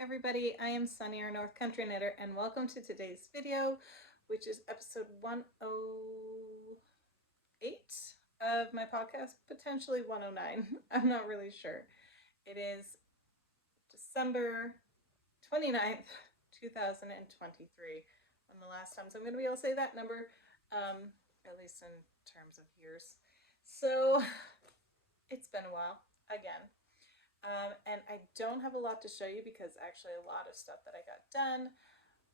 everybody, I am Sunny, our North Country Knitter, and welcome to today's video, which is episode 108 of my podcast, potentially 109. I'm not really sure. It is December 29th, 2023. One of the last times I'm going to be able to say that number, at least in terms of years. So it's been a while again. And I don't have a lot to show you because actually a lot of stuff that I got done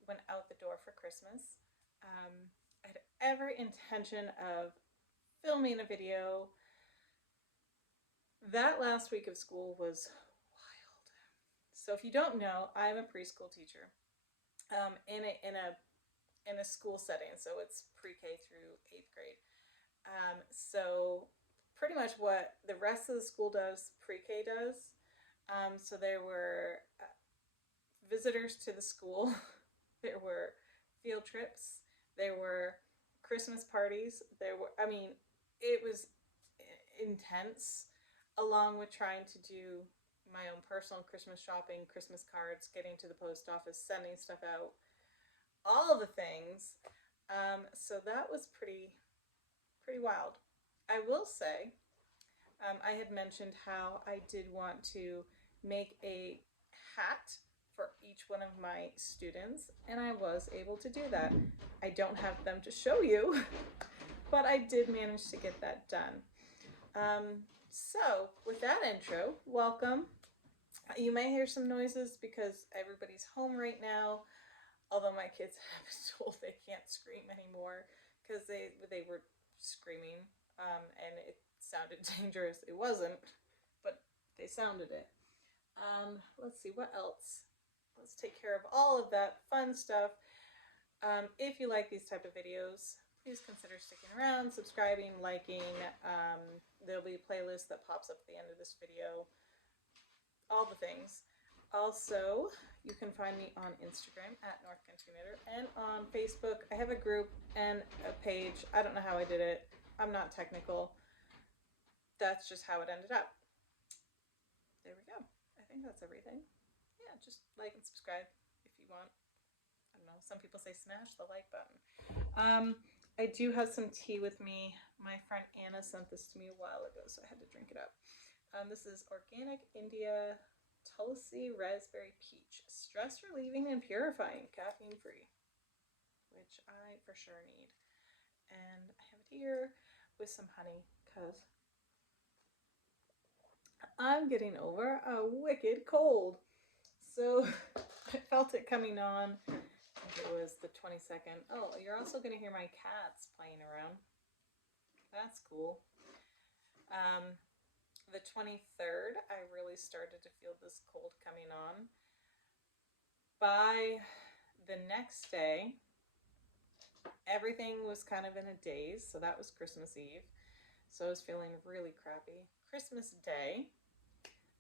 went out the door for Christmas. I had every intention of filming a video. That last week of school was wild. So if you don't know, I'm a preschool teacher in a school setting. So it's pre-K through 8th grade. So pretty much what the rest of the school does, pre-K does. So there were visitors to the school. There were field trips. There were Christmas parties. It was intense, along with trying to do my own personal Christmas shopping, Christmas cards, getting to the post office, sending stuff out, all the things. So that was pretty wild. I will say, I had mentioned how I did want to make a hat for each one of my students, and I was able to do that. I don't have them to show you, but I did manage to get that done. So with that intro, welcome. You may hear some noises because everybody's home right now, although my kids have been told they can't scream anymore because they were screaming, and it sounded dangerous. It wasn't, but they sounded it. Let's see, what else? Let's take care of all of that fun stuff. If you like these type of videos, please consider sticking around, subscribing, liking. There'll be a playlist that pops up at the end of this video. All the things. Also, you can find me on Instagram at North Country Knitter and on Facebook. I have a group and a page. I don't know how I did it. I'm not technical. That's just how it ended up. There we go. I think that's everything. Yeah, just like and subscribe if you want. I don't know. Some people say smash the like button. I do have some tea with me. My friend Anna sent this to me a while ago, so I had to drink it up. This is Organic India Tulsi Raspberry Peach. Stress relieving and purifying, caffeine free, which I for sure need. And I have it here with some honey because I'm getting over a wicked cold. So I felt it coming on. I think it was the 22nd. Oh, you're also going to hear my cats playing around. That's cool. The 23rd, I really started to feel this cold coming on. By the next day, everything was kind of in a daze. So that was Christmas Eve. So I was feeling really crappy. Christmas Day,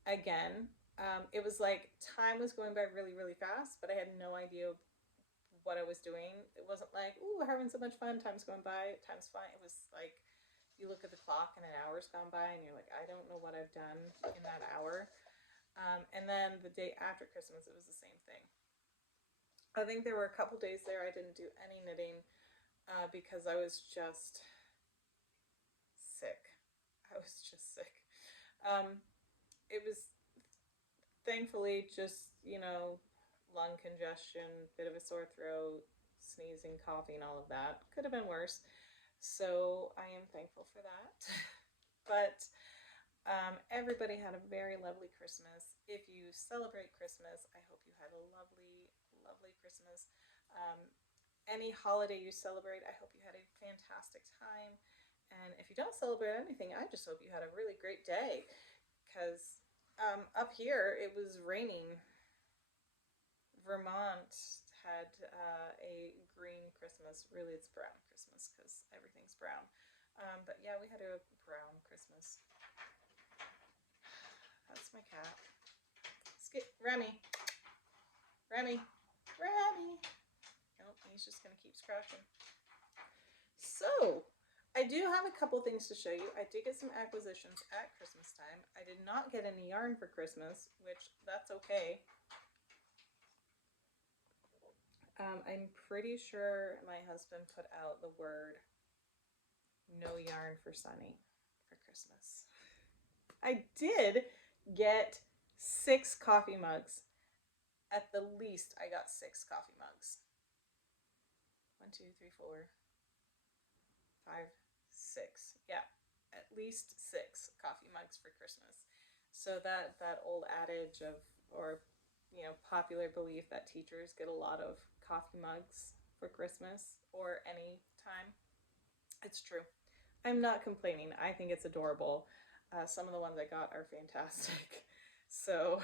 again, it was like time was going by really, really fast, but I had no idea what I was doing. It wasn't like, ooh, we're having so much fun, time's going by, time's fine. It was like, you look at the clock and an hour's gone by and you're like, I don't know what I've done in that hour. And then the day after Christmas, it was the same thing. I think there were a couple days there I didn't do any knitting because I was just sick. I was just sick. It was thankfully just, lung congestion, bit of a sore throat, sneezing, coughing, all of that. Could have been worse. So I am thankful for that. But everybody had a very lovely Christmas. If you celebrate Christmas, I hope you had a lovely, lovely Christmas. Any holiday you celebrate, I hope you had a fantastic time. And if you don't celebrate anything, I just hope you had a really great day. Because up here, it was raining. Vermont had a green Christmas. Really, it's brown Christmas because everything's brown. But yeah, we had a brown Christmas. That's my cat. Remy. Remy. Remy. Nope, he's just going to keep scratching. So, I do have a couple things to show you. I did get some acquisitions at Christmas time. I did not get any yarn for Christmas, which that's okay. I'm pretty sure my husband put out the word no yarn for Sunny for Christmas. I did get 6 coffee mugs. At the least, I got 6 coffee mugs. 1, 2, 3, 4, 5, 6. Yeah, at least 6 coffee mugs for Christmas. So that old adage of, or popular belief that teachers get a lot of coffee mugs for Christmas or any time, it's true. I'm not complaining. I think it's adorable. Some of the ones I got are fantastic. So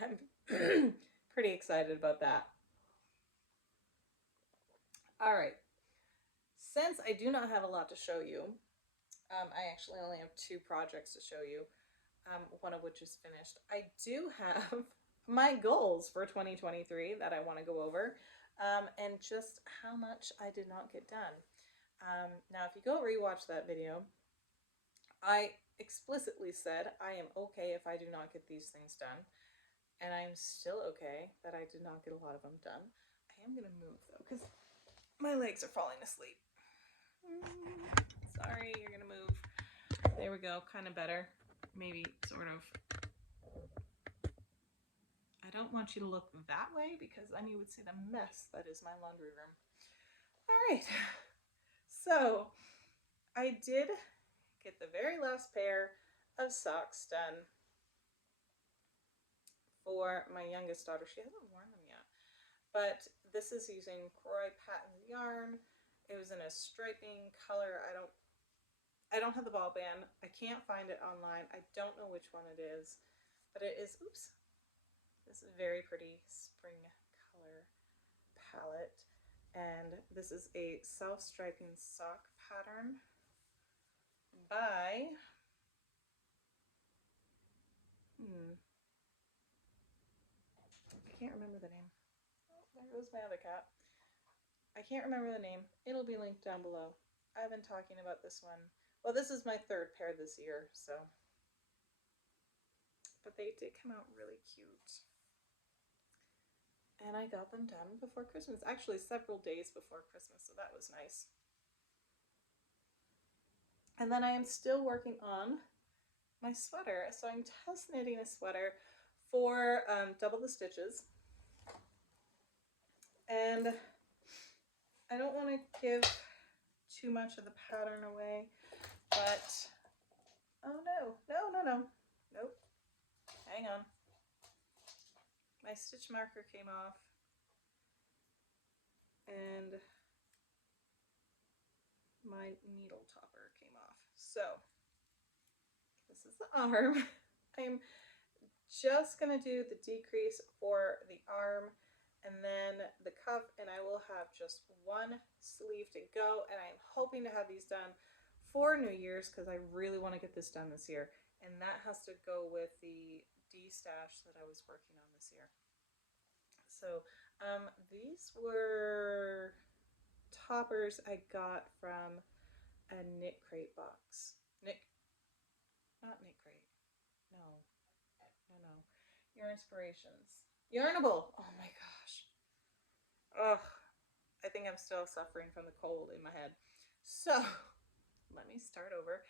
I'm pretty excited about that. All right. Since I do not have a lot to show you, I actually only have 2 projects to show you, one of which is finished. I do have my goals for 2023 that I want to go over, and just how much I did not get done. Now, if you go rewatch that video, I explicitly said I am okay if I do not get these things done, and I'm still okay that I did not get a lot of them done. I am going to move, though, because my legs are falling asleep. Sorry, you're going to move. There we go, kind of better. Maybe, sort of. I don't want you to look that way because then you would see the mess that is my laundry room. All right, so I did get the very last pair of socks done for my youngest daughter. She hasn't worn them yet, but this is using Kroy Patent yarn. It was in a striping color. I don't have the ball band. I can't find it online. I don't know which one it is, but it is, oops, this is very pretty spring color palette. And this is a self-striping sock pattern by, I can't remember the name. Oh, there goes my other cat. I can't remember the name. It'll be linked down below. I've been talking about this one. Well, this is my 3rd pair this year, so. But they did come out really cute. And I got them done before Christmas. Actually, several days before Christmas, so that was nice. And then I am still working on my sweater. So I'm test knitting a sweater for double the stitches. And I don't want to give too much of the pattern away, but, oh no, nope, hang on. My stitch marker came off, and my needle topper came off. So, this is the arm. I'm just going to do the decrease for the arm and then the cuff, and I will have just one sleeve to go, and I'm hoping to have these done for New Year's because I really want to get this done this year, and that has to go with the D-stash that I was working on this year. So these were toppers I got from a Knit Crate box. Not Knit Crate. No. Your Inspirations. Yarnable. Oh my gosh. Ugh. I think I'm still suffering from the cold in my head. So, let me start over.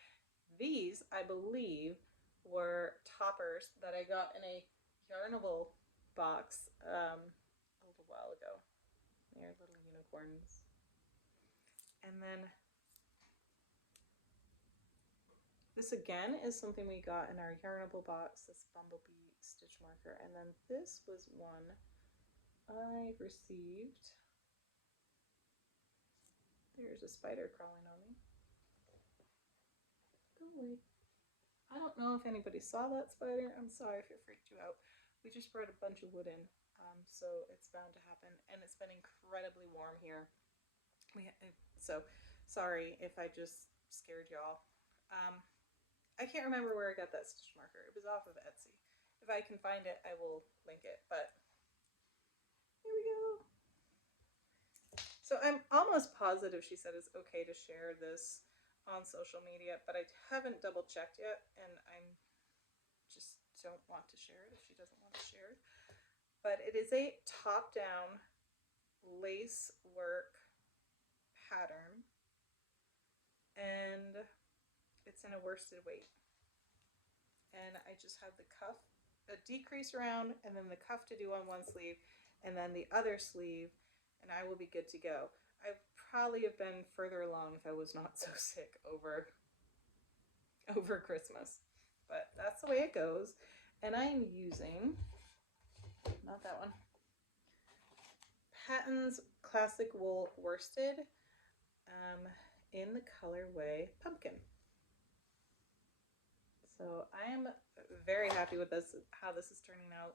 These, I believe, were toppers that I got in a Yarnable box a little while ago. They're little unicorns. And then this again is something we got in our Yarnable box, this bumblebee stitch marker. And then this was one I received. There's a spider crawling on me. Go away. I don't know if anybody saw that spider. I'm sorry if it freaked you out. We just brought a bunch of wood in, so it's bound to happen. And it's been incredibly warm here. So sorry if I just scared y'all. I can't remember where I got that stitch marker. It was off of Etsy. If I can find it, I will link it. But here we go. So I'm almost positive she said it's okay to share this on social media, but I haven't double checked yet, and I'm just don't want to share it if she doesn't want to share it. But it is a top-down lace work pattern, and it's in a worsted weight. And I just have the cuff, a decrease around, and then the cuff to do on one sleeve, and then the other sleeve, and I will be good to go. I probably have been further along if I was not so sick over Christmas, but that's the way it goes. And I'm using, not that one, Patton's Classic Wool Worsted, in the colorway Pumpkin. So I am very happy with this, how this is turning out.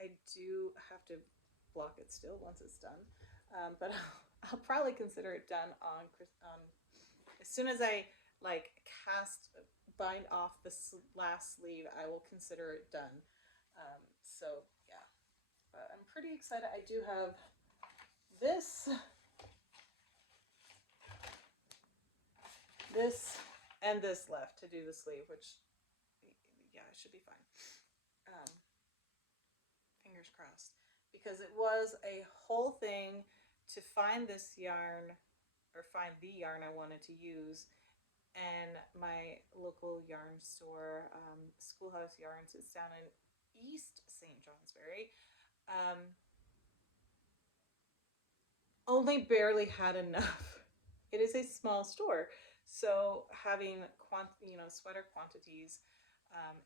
I do have to block it still once it's done, but I'll probably consider it done on as soon as I like bind off the last sleeve. I will consider it done. So yeah, but I'm pretty excited. I do have this and this left to do the sleeve, which, yeah, it should be fine. Fingers crossed, because it was a whole thing to find this yarn, or find the yarn I wanted to use, and my local yarn store, Schoolhouse Yarns, is down in East St. Johnsbury, only barely had enough. It is a small store, so having sweater quantities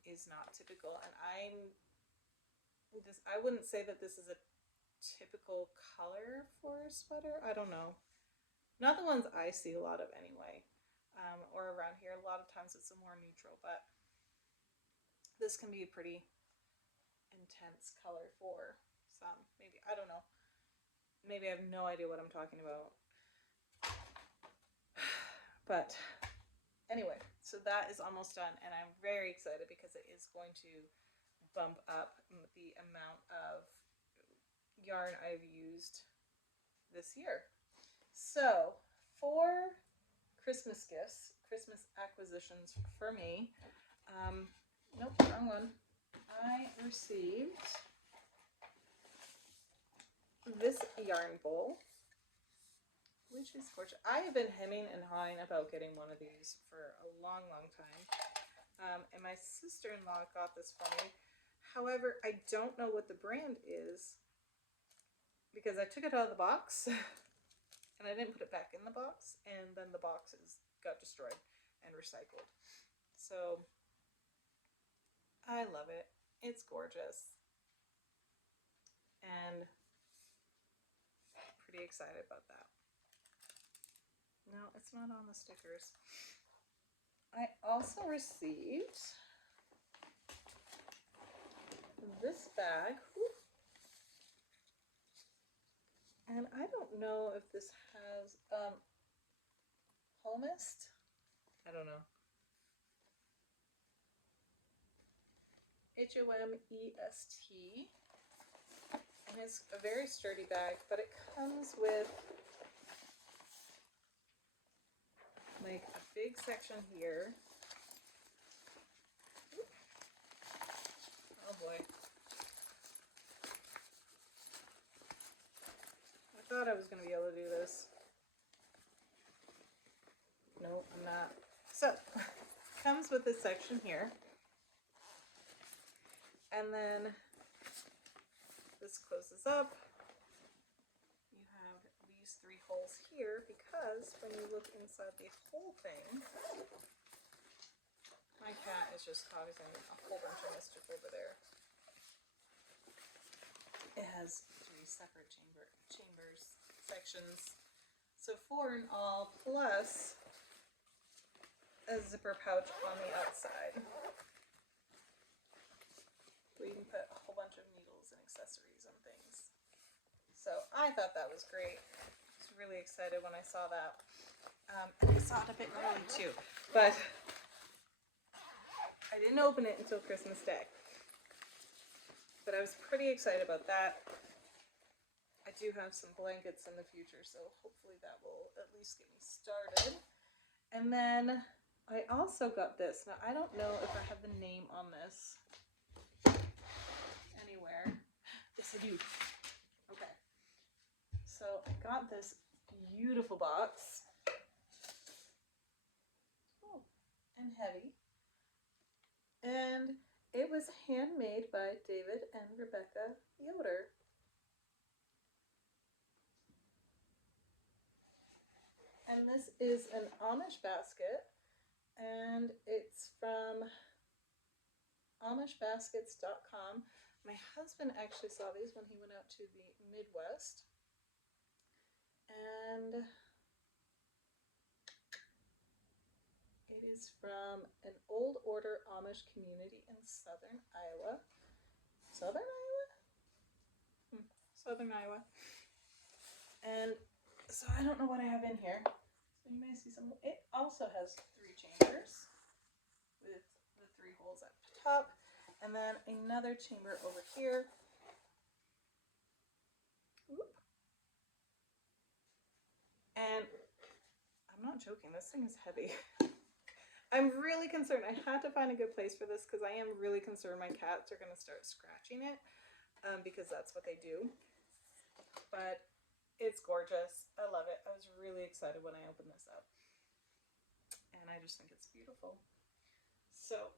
is not typical. And I wouldn't say that this is a typical color for a sweater. I don't know. Not the ones I see a lot of anyway, or around here. A lot of times it's a more neutral, but this can be a pretty intense color for some. Maybe, I don't know. Maybe I have no idea what I'm talking about. But anyway, so that is almost done, and I'm very excited because it is going to bump up the amount of yarn I've used this year. So for Christmas gifts, Christmas acquisitions for me, nope, wrong one. I received this yarn bowl, which is gorgeous. I have been hemming and hawing about getting one of these for a long, long time. And my sister-in-law got this for me. However, I don't know what the brand is because I took it out of the box and I didn't put it back in the box, and then the boxes got destroyed and recycled. So I love it. It's gorgeous. And pretty excited about that. No, it's not on the stickers. I also received this bag. And I don't know if this has Homest. I don't know. HOMEST. And it's a very sturdy bag, but it comes with like a big section here. Oh boy. I thought I was going to be able to do this. No, I'm not. So, comes with this section here. And then this closes up. You have these 3 holes here because when you look inside the whole thing, my cat is just causing a whole bunch of mischief over there. It has 3 separate chambers, sections. So 4 in all, plus a zipper pouch on the outside, where you can put a whole bunch of needles and accessories and things. So I thought that was great. I was really excited when I saw that. And I saw it a bit early too, but I didn't open it until Christmas Day. But I was pretty excited about that. I do have some blankets in the future, so hopefully that will at least get me started. And then I also got this. Now, I don't know if I have the name on this anywhere. Yes, I do. Okay. So I got this beautiful box. Oh, and heavy. And it was handmade by David and Rebecca Yoder. And this is an Amish basket, and it's from AmishBaskets.com. My husband actually saw these when he went out to the Midwest. And it is from an old order Amish community in southern Iowa. Southern Iowa? Southern Iowa. And so I don't know what I have in here. So you may see some. It also has 3 chambers with the 3 holes at the top. And then another chamber over here. Oop. And I'm not joking, this thing is heavy. I'm really concerned. I had to find a good place for this because I am really concerned my cats are going to start scratching it because that's what they do. But it's gorgeous. I love it. I was really excited when I opened this up. And I just think it's beautiful. So,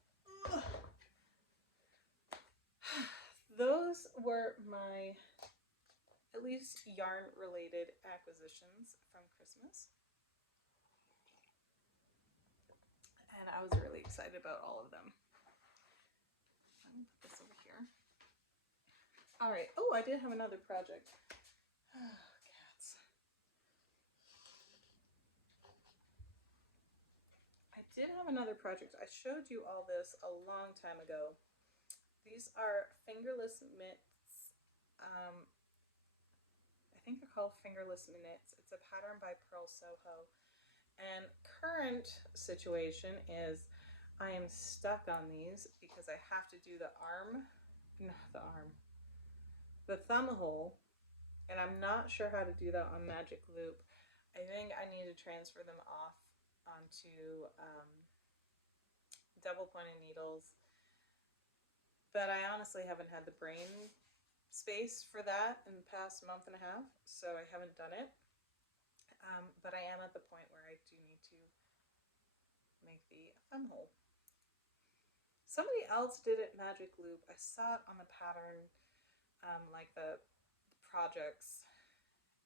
those were my, at least yarn related acquisitions from Christmas. And I was really excited about all of them. I'm gonna put this over here. All right. Oh, I did have another project. Cats. I did have another project. I showed you all this a long time ago. These are fingerless mitts. I think they're called fingerless mitts. It's a pattern by Pearl Soho. And current situation is I am stuck on these because I have to do the thumb hole, and I'm not sure how to do that on Magic Loop. I think I need to transfer them off onto double pointed needles, but I honestly haven't had the brain space for that in the past month and a half, so I haven't done it. But I am at the point where I do need to make the thumb hole. Somebody else did it Magic Loop. I saw it on the pattern, like the projects,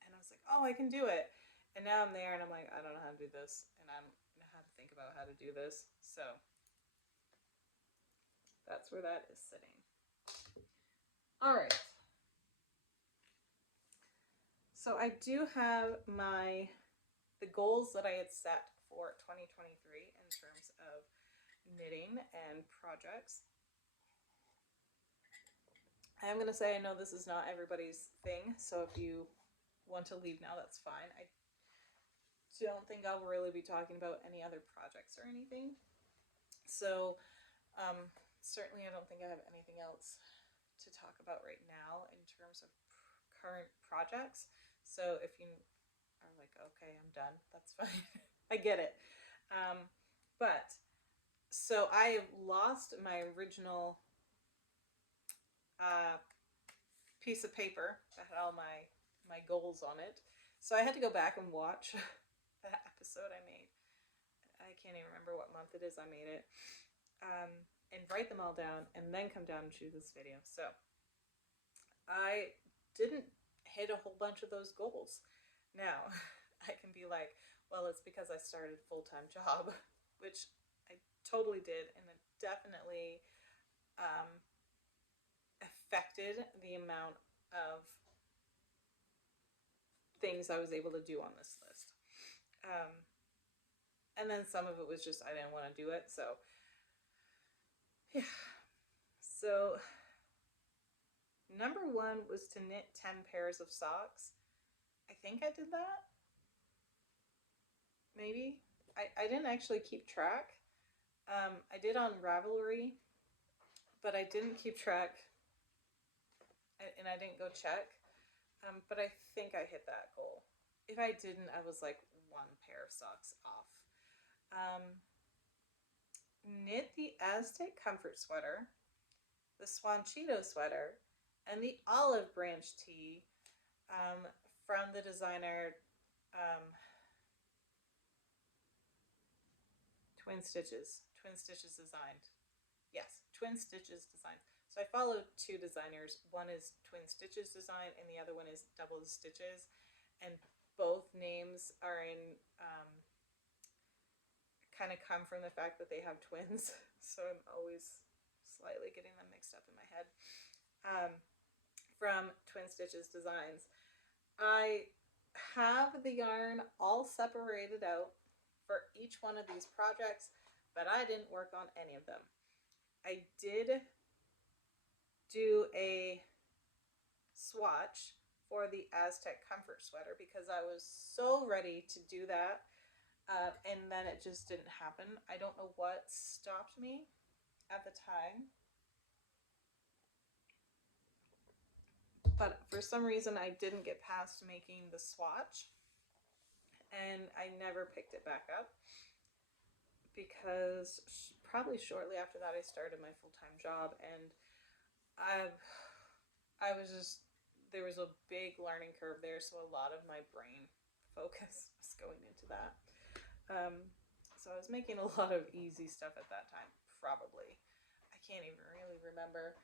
and I was like, oh, I can do it. And now I'm there and I'm like, I don't know how to do this, and I'm gonna have to think about how to do this. So that's where that is sitting. All right. So I do have the goals that I had set for 2023 in terms of knitting and projects. I'm going to say I know this is not everybody's thing, so if you want to leave now, that's fine. I don't think I'll really be talking about any other projects or anything. So certainly I don't think I have anything else to talk about right now in terms of current projects. So if you are like, okay, I'm done, that's fine. I get it. But so I lost my original piece of paper that had all my goals on it. So I had to go back and watch that episode I made. I can't even remember what month it is I made it. And write them all down and then come down and shoot this video. So I didn't hit a whole bunch of those goals. Now, I can be like, well, it's because I started a full-time job, which I totally did, and it definitely affected the amount of things I was able to do on this list. And then some of it was just I didn't want to do it, so yeah. So number 1 was to knit 10 pairs of socks. I think I did that. Maybe. I didn't actually keep track. I did on Ravelry, but I didn't keep track, and I didn't go check. But I think I hit that goal. If I didn't, I was like 1 pair of socks off. Knit the Aztec Comfort Sweater, the Swanchito Sweater, and the Olive Branch Tee from the designer Twin Stitches. Twin Stitches designed. Yes, Twin Stitches designs. So I follow two designers. One is Twin Stitches design, and the other one is Double Stitches. And both names are in kind of come from the fact that they have twins. So I'm always slightly getting them mixed up in my head. From Twin Stitches Designs. I have the yarn all separated out for each one of these projects, but I didn't work on any of them. I did do a swatch for the Aztec Comfort Sweater because I was so ready to do that, and then it just didn't happen. I don't know what stopped me at the time, but for some reason I didn't get past making the swatch, and I never picked it back up because probably shortly after that I started my full-time job, and I was just, there was a big learning curve there, so a lot of my brain focus was going into that. So I was making a lot of easy stuff at that time, probably. I can't even really remember.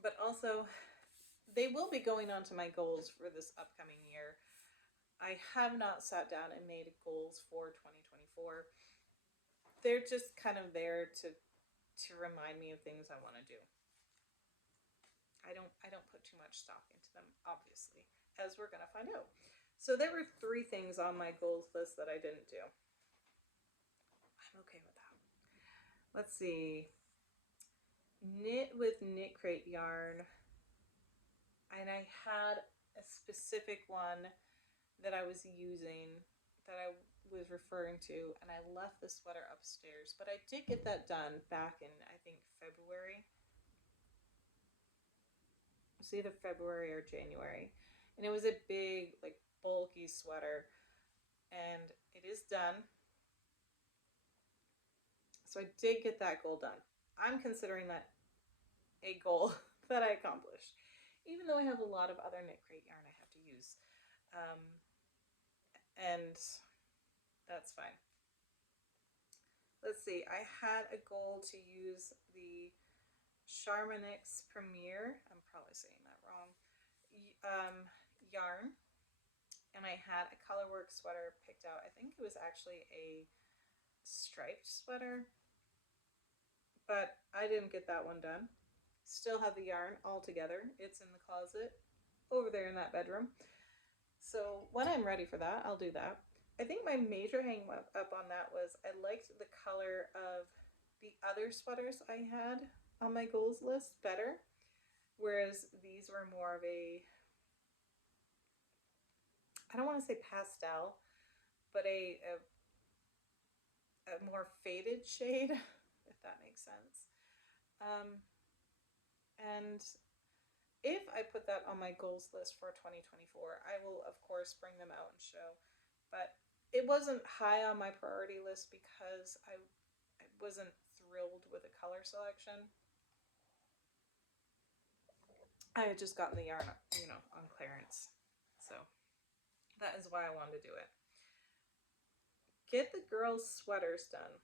But also, they will be going on to my goals for this upcoming year. I have not sat down and made goals for 2024. They're just kind of there to remind me of things I want to do. I don't put too much stock into them, obviously, as we're gonna find out. So there were 3 things on my goals list that I didn't do. I'm okay with that. Let's see. Knit with Knit Crate yarn, and I had a specific one that I was using that I was referring to, and I left the sweater upstairs, but I did get that done back in, I think, February. It was either February or January, and it was a big, like, bulky sweater, and it is done. So I did get that goal done. I'm considering that a goal that I accomplished, even though I have a lot of other Knit Crate yarn I have to use, and that's fine. Let's see, I had a goal to use the Charmanix Premier, I'm probably saying that wrong, yarn, and I had a Colorwork sweater picked out. I think it was actually a striped sweater, but I didn't get that one done. Still have the yarn all together. It's in the closet over there in that bedroom. So when I'm ready for that, I'll do that. I think my major hang up on that was I liked the color of the other sweaters I had on my goals list better, whereas these were more of a, I don't want to say pastel, but a more faded shade, if that makes sense. And if I put that on my goals list for 2024, I will, of course, bring them out and show. But it wasn't high on my priority list because I wasn't thrilled with the color selection. I had just gotten the yarn, on clearance. So that is why I wanted to do it. Get the girls' sweaters done.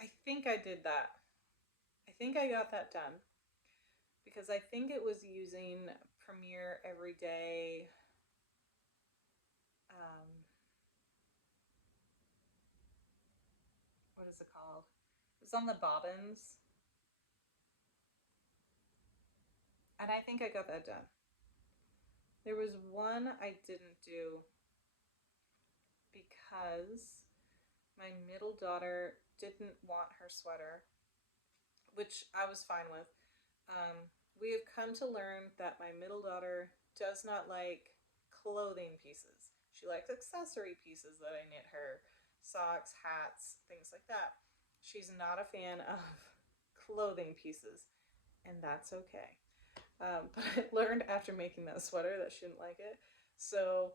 I think I did that. I think I got that done because I think it was using Premier Everyday. What is it called? It was on the bobbins. And I think I got that done. There was one I didn't do because my middle daughter didn't want her sweater, which I was fine with. We have come to learn that my middle daughter does not like clothing pieces. She likes accessory pieces that I knit her, socks, hats, things like that. She's not a fan of clothing pieces, and that's okay. But I learned after making that sweater that she didn't like it. So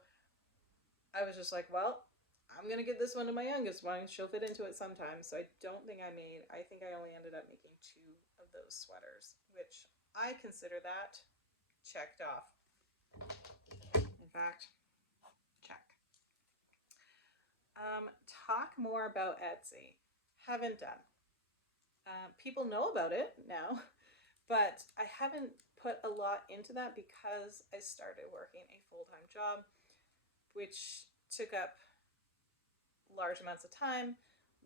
I was just like, well, I'm going to give this one to my youngest one. She'll fit into it sometime. So I don't think I think I only ended up making 2 of those sweaters, which I consider that checked off. In fact, check. Talk more about Etsy. Haven't done. People know about it now, but I haven't put a lot into that because I started working a full-time job, which took up large amounts of time,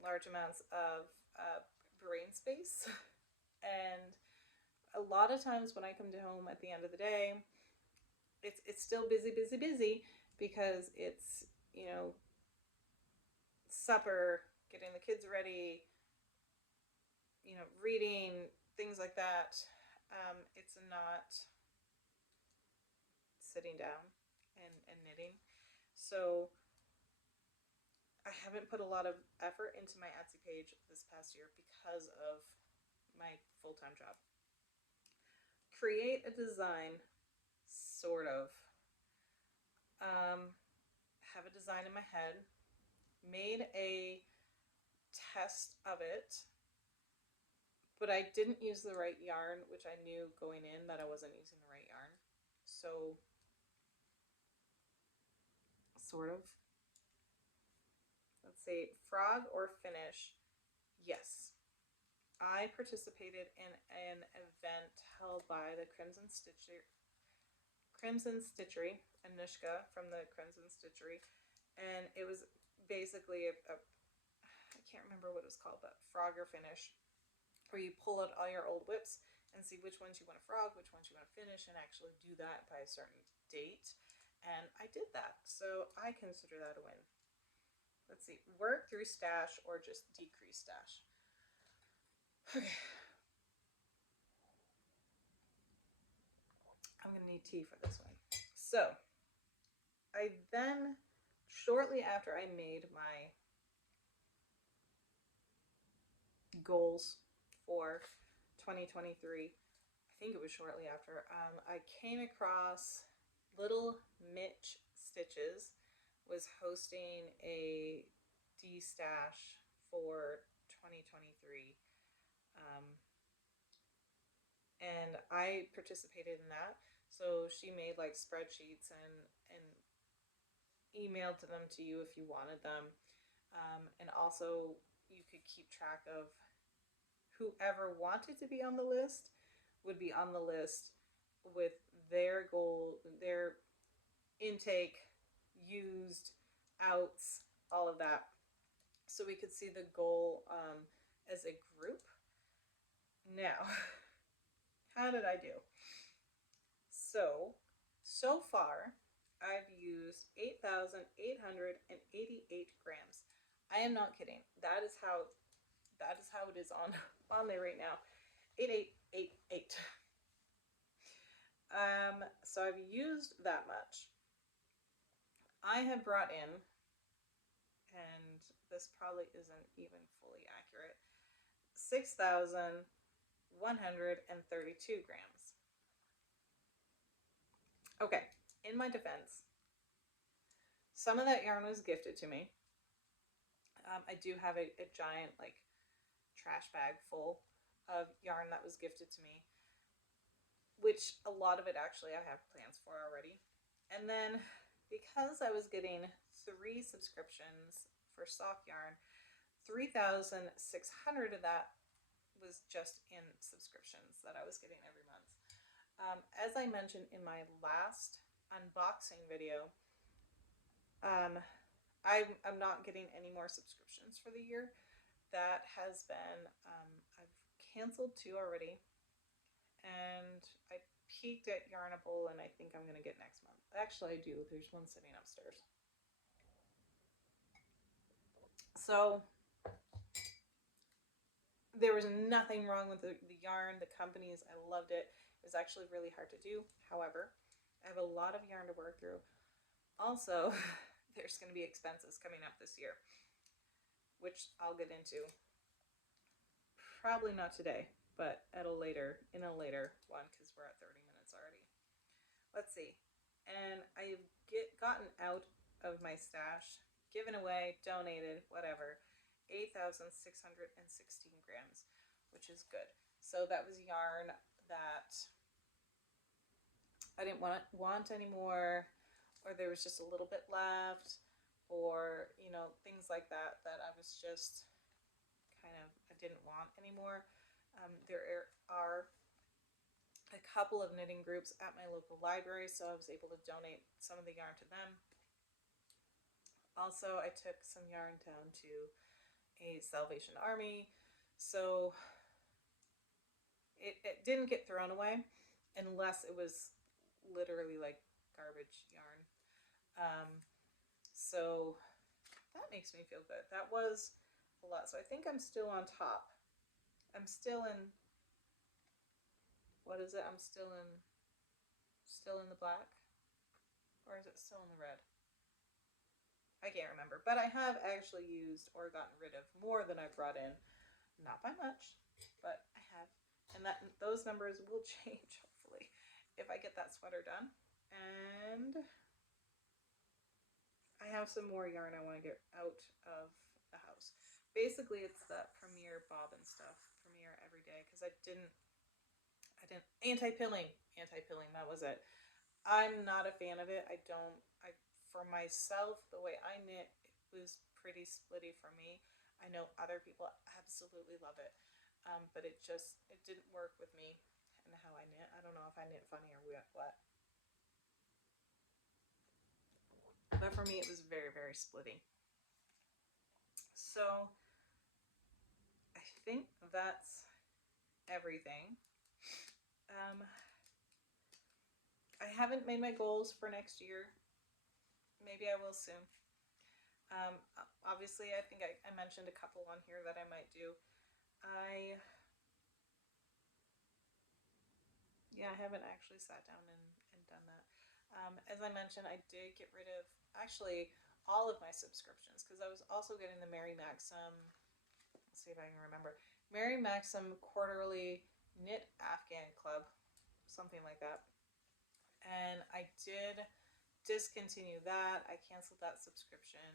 large amounts of brain space, and a lot of times when I come home at the end of the day, it's still busy, busy, busy because it's, you know, supper, getting the kids ready, you know, reading, things like that. It's not sitting down and knitting. So I haven't put a lot of effort into my Etsy page this past year because of my full-time job. Create a design, sort of. Have a design in my head. Made a test of it, but I didn't use the right yarn, which I knew going in that I wasn't using the right yarn. So, sort of. Let's see, frog or finish? Yes. I participated in an event held by the Crimson Stitchery, Anushka from the Crimson Stitchery, and it was basically I can't remember what it was called, but frog or finish, where you pull out all your old whips and see which ones you want to frog, which ones you want to finish, and actually do that by a certain date. And I did that, so I consider that a win. Let's see, work through stash or just decrease stash. Okay. I'm gonna need tea for this one. So, I then, shortly after I made my goals for 2023, I think it was shortly after, I came across Little Mitch Stitches was hosting a D-stash for 2023. And I participated in that. So she made like spreadsheets and emailed them to you if you wanted them. And also you could keep track of whoever wanted to be on the list would be on the list with their goal, their intake, used, outs, all of that. So we could see the goal as a group. Now, how did I do? So far, I've used 8,888 grams. I am not kidding. That is how it is on there right now. 8888. So I've used that much. I have brought in, and this probably isn't even fully accurate, 6,132 grams. Okay, in my defense, some of that yarn was gifted to me. I do have a giant like trash bag full of yarn that was gifted to me, which a lot of it actually I have plans for already. And then because I was getting 3 subscriptions for sock yarn, 3,600 of that was just in subscriptions that I was getting every month. As I mentioned in my last unboxing video, I'm not getting any more subscriptions for the year. That has been, I've canceled 2 already, and I peaked at Yarnable, and I think I'm going to get next month. Actually, I do. There's one sitting upstairs. So there was nothing wrong with the yarn. The companies, I loved it. It was actually really hard to do. However, I have a lot of yarn to work through. Also, there's going to be expenses coming up this year, which I'll get into. Probably not today, but in a later one, because we're at 30 minutes already. Let's see. And I've gotten out of my stash, given away, donated, whatever, 8,616 grams, which is good. So that was yarn that I didn't want anymore, or there was just a little bit left, or things like that that I was just kind of I didn't want anymore. There are a couple of knitting groups at my local library, so I was able to donate some of the yarn to them. Also, I took some yarn down to a Salvation Army, so it didn't get thrown away unless it was literally like garbage yarn. So that makes me feel good. That was a lot. So I think I'm still on top. I'm still in, what is it? I'm still in the black, or is it still in the red? I can't remember, but I have actually used or gotten rid of more than I brought in. Not by much, but I have. And those numbers will change, hopefully, if I get that sweater done. And I have some more yarn I want to get out of the house. Basically, it's that Premier bobbin stuff, Premier Everyday, because I didn't, anti-pilling, that was it. I'm not a fan of it. For myself, the way I knit, it was pretty splitty for me. I know other people absolutely love it, but it didn't work with me and how I knit. I don't know if I knit funny or what. But for me, it was very, very splitty. So I think that's everything. I haven't made my goals for next year. Maybe I will soon. Obviously, I think I mentioned a couple on here that I might do. I haven't actually sat down and done that. As I mentioned, I did get rid of actually all of my subscriptions because I was also getting the Mary Maxim. Let's see if I can remember. Mary Maxim quarterly knit Afghan club, something like that. And I did discontinue that. I canceled that subscription.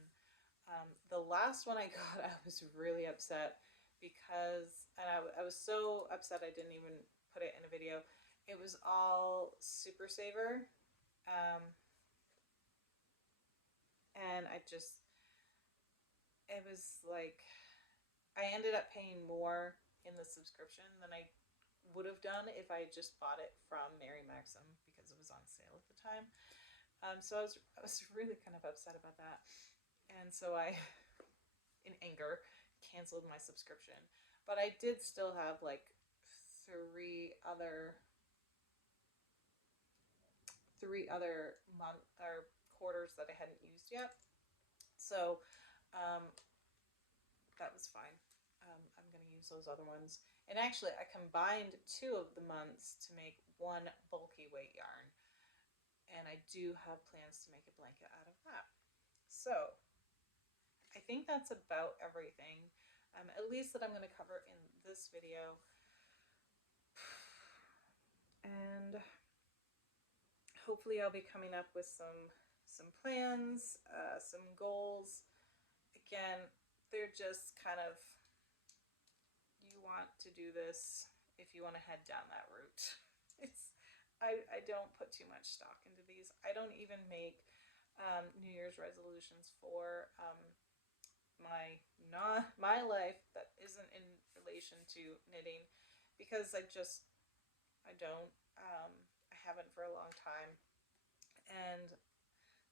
The last one I got, I was really upset because, and I was so upset I didn't even put it in a video. It was all Super Saver. And it was like, I ended up paying more in the subscription than I would have done if I had just bought it from Mary Maxim because it was on sale at the time. So I was really kind of upset about that. And so I, in anger, canceled my subscription. But I did still have like three other month or quarters that I hadn't used yet. So that was fine. I'm going to use those other ones. And actually, I combined 2 of the months to make one bulky weight yarn. And I do have plans to make a blanket out of that. So I think that's about everything, at least that I'm going to cover in this video. And hopefully I'll be coming up with some plans, some goals. Again, they're just kind of, you want to do this if you want to head down that route. I don't put too much stock into these. I don't even make New Year's resolutions for my life that isn't in relation to knitting, because I don't. I haven't for a long time, and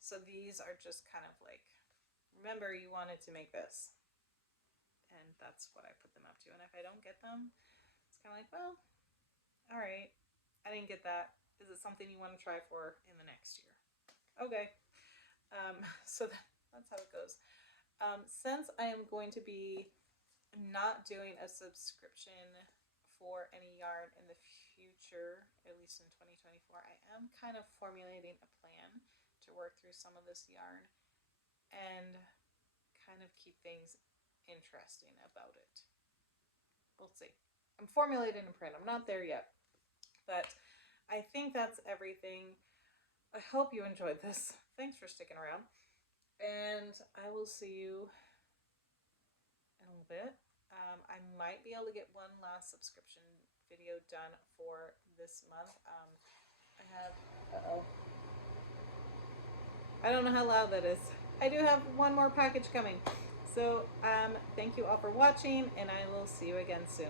so these are just kind of like, remember you wanted to make this, and that's what I put them up to. And if I don't get them, it's kind of like, well, all right, I didn't get that. Is it something you want to try for in the next year? Okay. So that's how it goes. Since I am going to be not doing a subscription for any yarn in the future, at least in 2024, I am kind of formulating a plan to work through some of this yarn and kind of keep things interesting about it. We'll see. I'm formulating a plan. I'm not there yet, but I think that's everything. I hope you enjoyed this. Thanks for sticking around, and I will see you in a little bit. I might be able to get one last subscription video done for this month. I have I don't know how loud that is. I do have one more package coming. So thank you all for watching, and I will see you again soon.